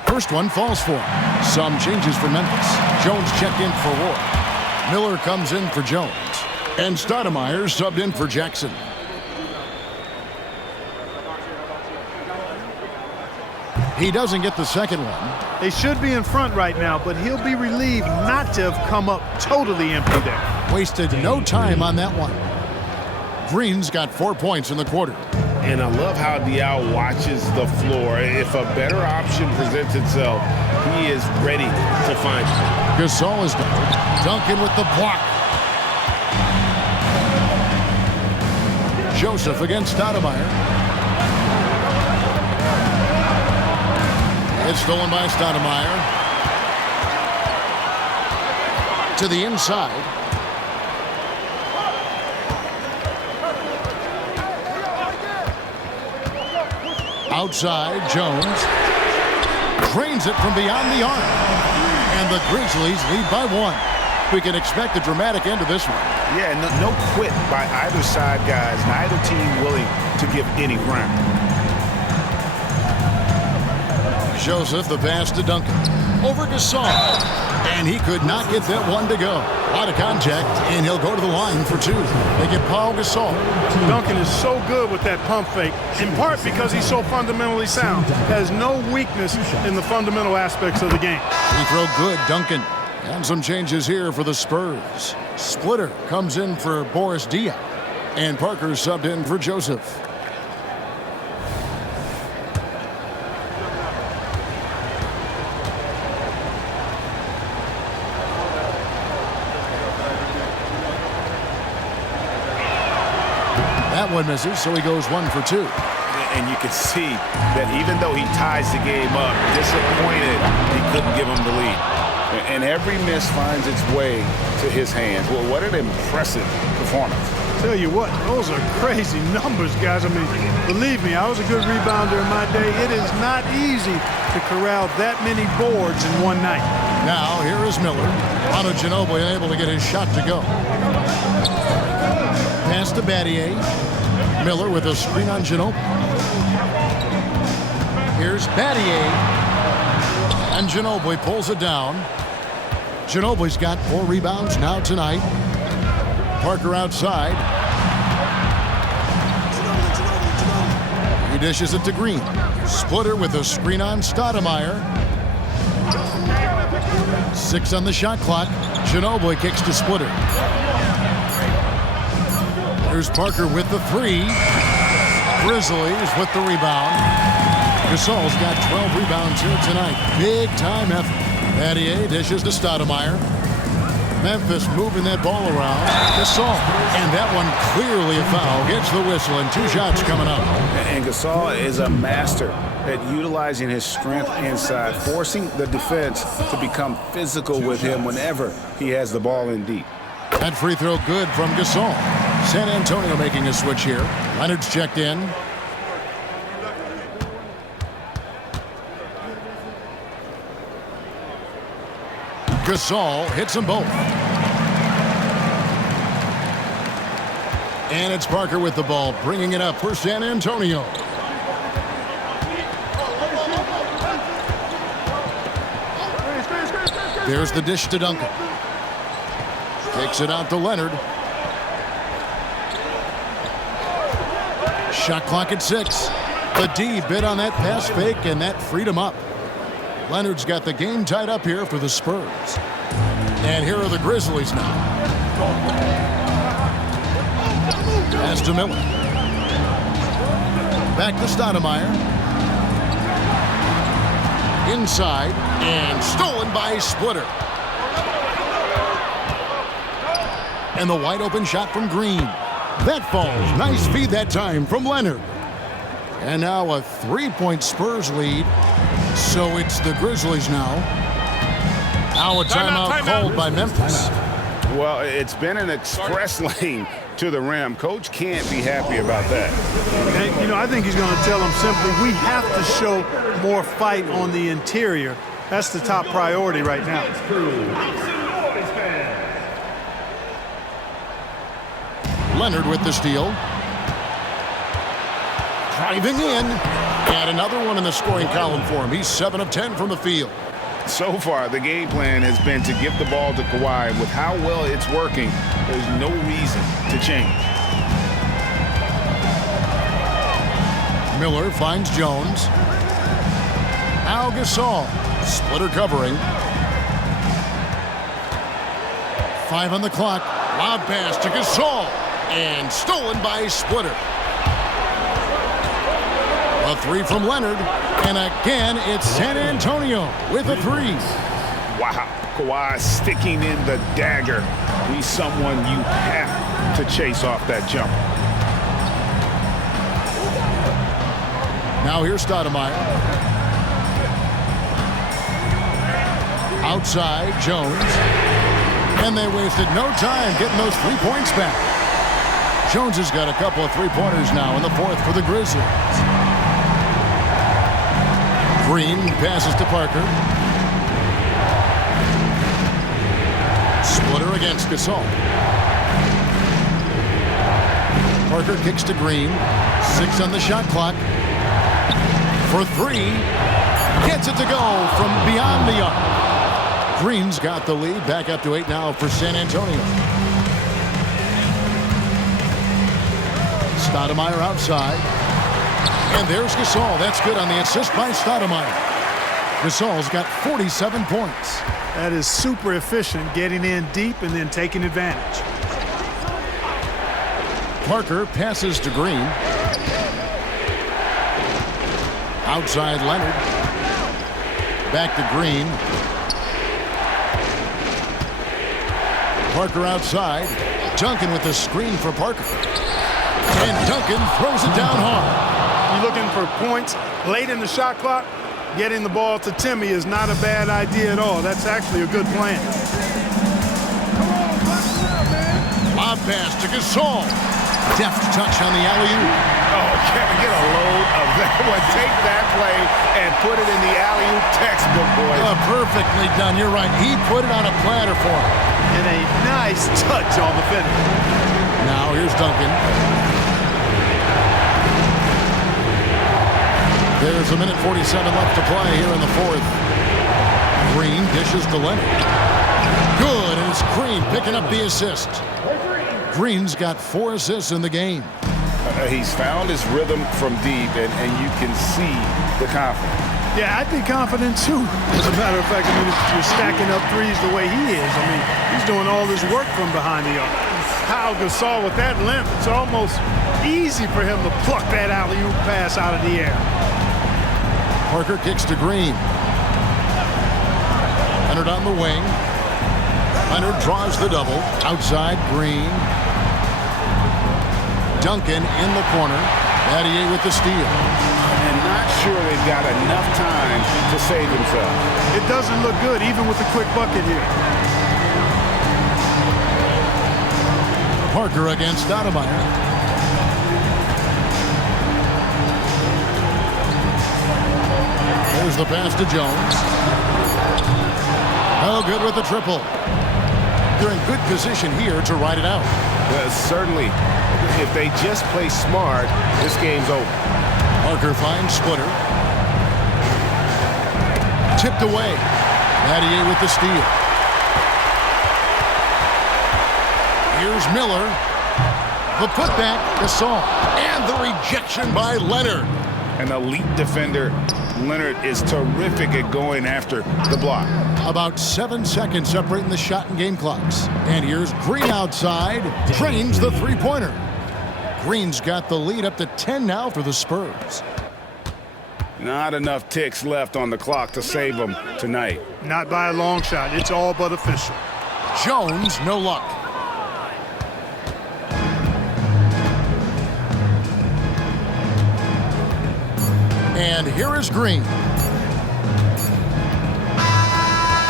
First one falls for him. Some changes for Memphis. Jones checked in for Ward. Miller comes in for Jones. And Stoudemire subbed in for Jackson. He doesn't get the second one. They should be in front right now, but he'll be relieved not to have come up totally empty there. Wasted no time on that one. Green's got 4 points in the quarter. And I love how Diaw watches the floor. If a better option presents itself, he is ready to find it. Gasol is done. Duncan with the block. Joseph against Stoudemire. It's stolen by Stoudemire. To the inside. Outside, Jones drains it from beyond the arc. And the Grizzlies lead by 1. We can expect a dramatic end to this one. Yeah, no quit by either side, guys. Neither team willing to give any ground. Joseph, the pass to Duncan. Over Gasol. And he could not get that one to go. Out of contact, and he'll go to the line for 2. They get Paul Gasol. Duncan is so good with that pump fake, in part because he's so fundamentally sound. Has no weakness in the fundamental aspects of the game. Free throw good, Duncan. And some changes here for the Spurs. Splitter comes in for Boris Diaw. And Parker subbed in for Joseph. That one misses, so he goes 1 for 2. And you can see that even though he ties the game up, disappointed he couldn't give him the lead. And every miss finds its way to his hands. Well, what an impressive performance. Tell you what, those are crazy numbers, guys. I mean, believe me, I was a good rebounder in my day. It is not easy to corral that many boards in one night. Now, here is Miller. Manu Ginobili able to get his shot to go. Pass to Battier. Miller with a screen on Ginobili. Here's Battier. And Ginobili pulls it down. Ginobili's got 4 rebounds now tonight. Parker outside. He dishes it to Green. Splitter with a screen on Stoudemire. 6 on the shot clock. Ginobili kicks to Splitter. Here's Parker with the 3. Grizzlies with the rebound. Gasol's got 12 rebounds here tonight. Big time effort. Battier dishes to Stoudemire. Memphis moving that ball around. Gasol. And that one clearly a foul. Gets the whistle and 2 shots coming up. And Gasol is a master at utilizing his strength inside, forcing the defense to become physical with him whenever he has the ball in deep. That free throw good from Gasol. San Antonio making a switch here. Leonard's checked in. Gasol hits them both. And it's Parker with the ball, bringing it up for San Antonio. There's the dish to Duncan. Takes it out to Leonard. Shot clock at 6. The D bit on that pass fake, and that freed him up. Leonard's got the game tied up here for the Spurs. And here are the Grizzlies now. Pass to Miller. Back to Stoudemire. Inside, and stolen by Splitter. And the wide open shot from Green. That falls. Nice feed that time from Leonard. And now a 3-point Spurs lead. So it's the Grizzlies now. Now a timeout called by Memphis. Well, it's been an express lane to the rim. Coach can't be happy about that. And, you know, I think he's going to tell them simply, we have to show more fight on the interior. That's the top priority right now. Leonard with the steal. Driving in. And another one in the scoring column for him. He's 7 of 10 from the field. So far, the game plan has been to give the ball to Kawhi. With how well it's working, there's no reason to change. Miller finds Jones. Al Gasol. Splitter covering. 5 on the clock. Lob pass to Gasol. And stolen by Splitter. A 3 from Leonard. And again, it's San Antonio with a 3. Wow. Kawhi sticking in the dagger. He's someone you have to chase off that jumper. Now here's Stoudemire. Outside, Jones. And they wasted no time getting those 3 points back. Jones has got a couple of three-pointers now in the fourth for the Grizzlies. Green passes to Parker. Splitter against Gasol. Parker kicks to Green. 6 on the shot clock. For 3. Gets it to go from beyond the arc. Green's got the lead. Back up to 8 now for San Antonio. Stoudemire outside. And there's Gasol. That's good on the assist by Stoudemire. Gasol's got 47 points. That is super efficient, getting in deep and then taking advantage. Parker passes to Green. Outside Leonard. Back to Green. Parker outside. Duncan with the screen for Parker. And Duncan throws it down hard. You're looking for points late in the shot clock. Getting the ball to Timmy is not a bad idea at all. That's actually a good plan. Lob pass to Gasol. Deft touch on the alley-oop. Oh, Kevin, get a load of that one. Take that play and put it in the alley-oop textbook, boys. Perfectly done. You're right. He put it on a platter for him. And a nice touch on the finish. Now here's Duncan. There's a minute 47 left to play here in the fourth. Green dishes to Leonard. Good, and it's Green picking up the assist. Green's got 4 assists in the game. He's found his rhythm from deep, and you can see the confidence. Yeah, I'd be confident too. As a matter of fact, I mean, if you're stacking up threes the way he is, I mean, he's doing all this work from behind the arc. Kyle Gasol with that length, it's almost easy for him to pluck that alley-oop pass out of the air. Parker kicks to Green. Leonard on the wing. Leonard draws the double. Outside, Green. Duncan in the corner. Battier with the steal. And not sure they've got enough time to save themselves. It doesn't look good, even with the quick bucket here. Parker against Stoudemire. There's the pass to Jones. Oh, good with the triple. They're in good position here to ride it out. Certainly, if they just play smart, this game's over. Parker finds Splitter. Tipped away. Battier with the steal. Here's Miller. The putback, Gasol. And the rejection by Leonard. An elite defender. Leonard is terrific at going after the block. About 7 seconds separating the shot and game clocks. And here's Green outside. Drains the three-pointer. Green's got the lead up to 10 now for the Spurs. Not enough ticks left on the clock to save them tonight. Not by a long shot. It's all but official. Jones, no luck. And here is Green.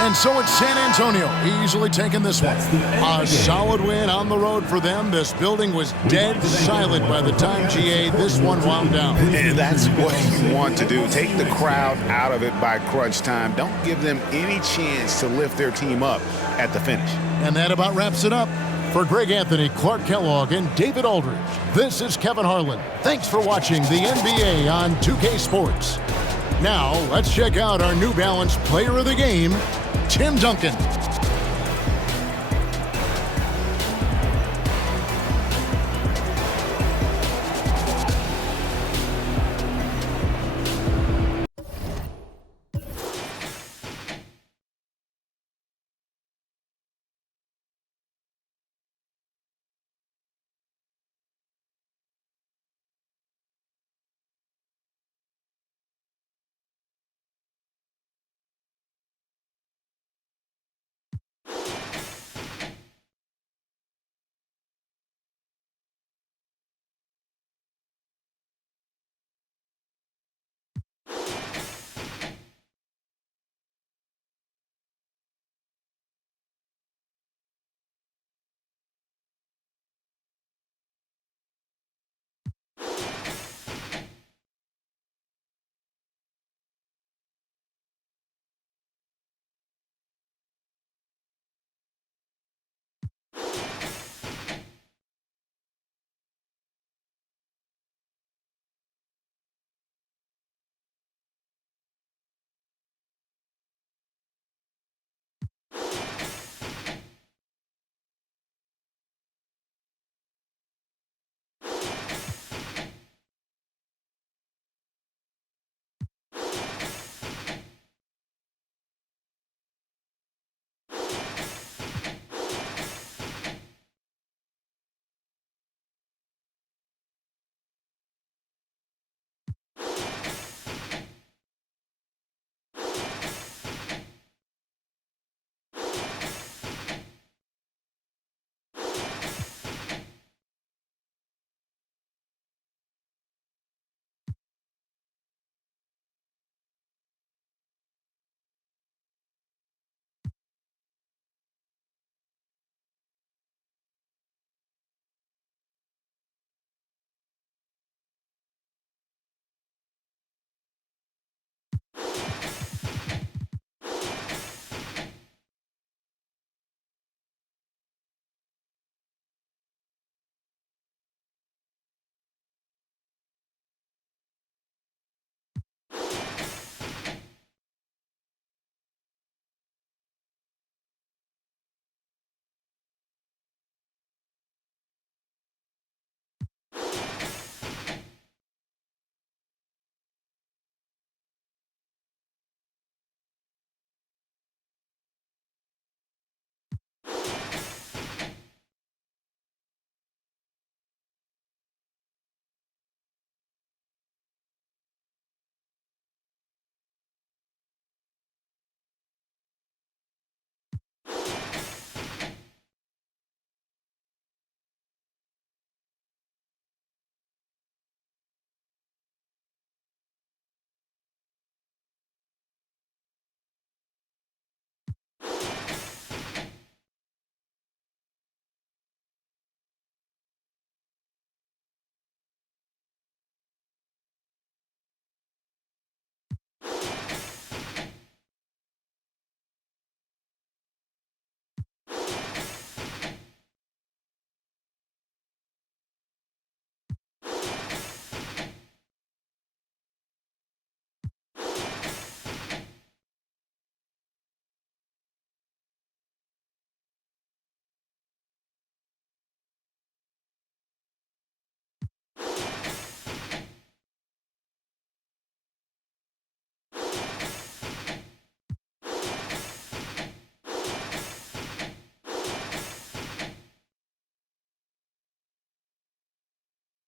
And so it's San Antonio easily taking this one. A solid win on the road for them. This building was dead silent by the time GA this one wound down. And that's what you want to do. Take the crowd out of it by crunch time. Don't give them any chance to lift their team up at the finish. And that about wraps it up. For Greg Anthony, Clark Kellogg, and David Aldridge, this is Kevin Harlan. Thanks for watching the NBA on 2K Sports. Now, let's check out our New Balance Player of the Game, Tim Duncan.